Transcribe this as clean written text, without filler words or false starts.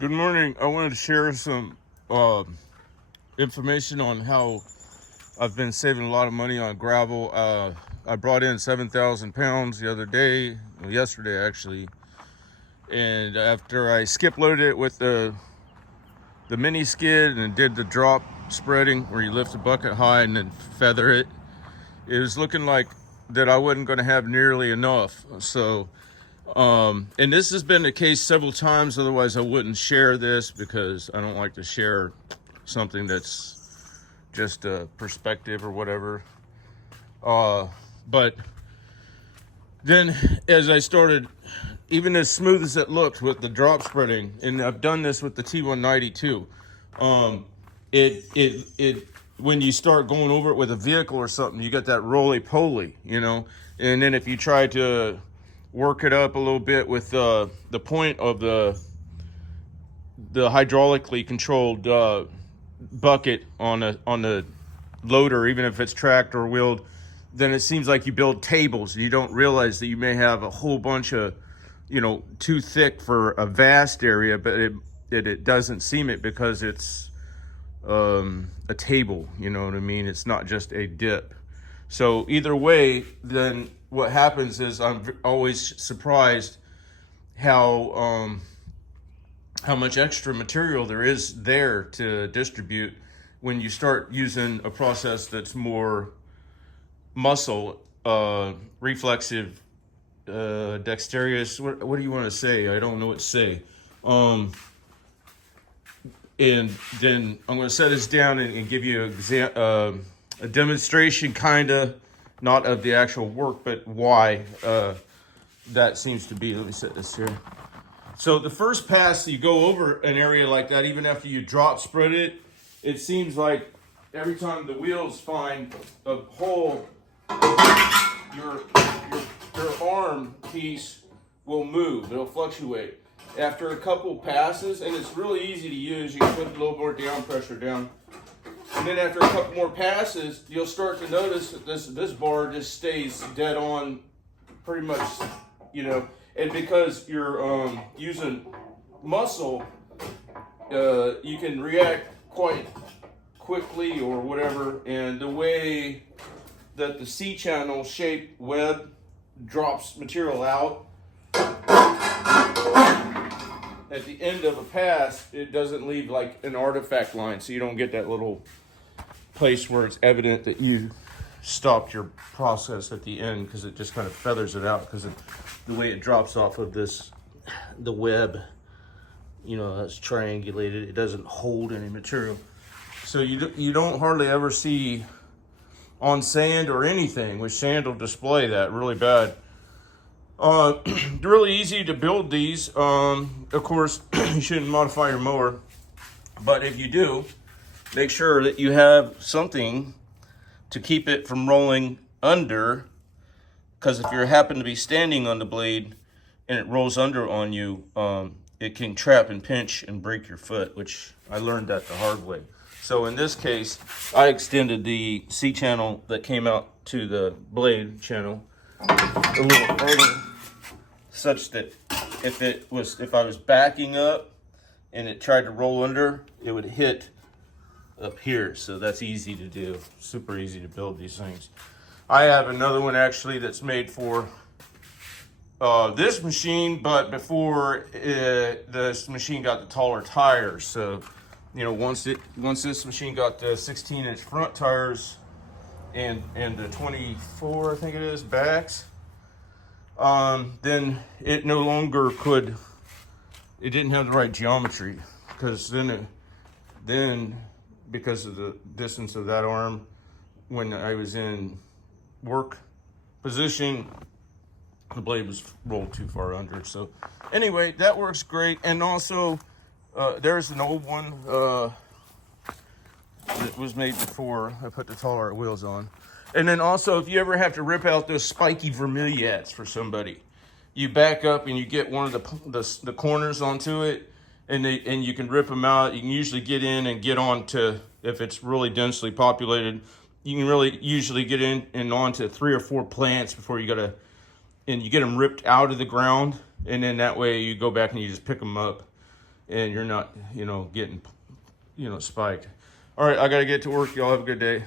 Good morning. I wanted to share some information on how I've been saving a lot of money on gravel. I brought in 7,000 pounds the other day, well, yesterday actually, and after I skip loaded it with the mini skid and did the drop spreading where you lift the bucket high and then feather it, it was looking like that I wasn't going to have nearly enough. So and this has been the case several times, otherwise I wouldn't share this because I don't like to share something that's just a perspective or whatever. But then as I started, even as smooth as it looked with the drop spreading, and I've done this with the T190 too, it when you start going over it with a vehicle or something, you got that roly-poly, and then if you try to work it up a little bit with the point of the hydraulically controlled bucket on the loader, even if it's tracked or wheeled, then it seems like you build tables. You don't realize that you may have a whole bunch of, too thick for a vast area, but it doesn't seem it because it's a table. You know what I mean? It's not just a dip. So either way, then what happens is I'm always surprised how much extra material there is there to distribute when you start using a process that's more muscle, reflexive, dexterous. What do you want to say? I don't know what to say. And then I'm going to set this down and give you a demonstration, kind of, not of the actual work, but why that seems to be. Let me set this here. So the first pass, you go over an area like that, even after you drop spread it, it seems like every time the wheels find a hole, your arm piece will move. It'll fluctuate. After a couple passes, and it's really easy to use, you can put a little more down pressure down. And then after a couple more passes, you'll start to notice that this bar just stays dead on pretty much, and because you're using muscle, you can react quite quickly or whatever. And the way that the C-channel shaped web drops material out, at the end of a pass, it doesn't leave like an artifact line, so you don't get that little place where it's evident that you stopped your process at the end, because it just kind of feathers it out because of the way it drops off of the web, that's triangulated. It doesn't hold any material. So you don't hardly ever see on sand or anything, which sand will display that really bad. Really easy to build these. Of course, you shouldn't modify your mower, but if you do, make sure that you have something to keep it from rolling under, because if you happen to be standing on the blade and it rolls under on you, it can trap and pinch and break your foot, which I learned that the hard way. So in this case, I extended the C-channel that came out to the blade channel a little further, such that if I was backing up and it tried to roll under, it would hit up here. So that's easy to do, super easy to build these things. I have another one actually that's made for this machine, but before this machine got the taller tires. So once this machine got the 16-inch front tires and the 24, I think it is, backs, then it no longer could. It didn't have the right geometry, because then because of the distance of that arm, when I was in work position, the blade was rolled too far under. So anyway, that works great. And also, there's an old one that was made before I put the taller wheels on. And then also, if you ever have to rip out those spiky vermiliats for somebody, you back up and you get one of the corners onto it, and you can rip them out. You can usually get in and get onto, if it's really densely populated, you can really usually get in and onto 3 or 4 plants before you get them ripped out of the ground, and then that way you go back and you just pick them up. and you're not, getting, spiked. All right, I got to get to work. Y'all have a good day.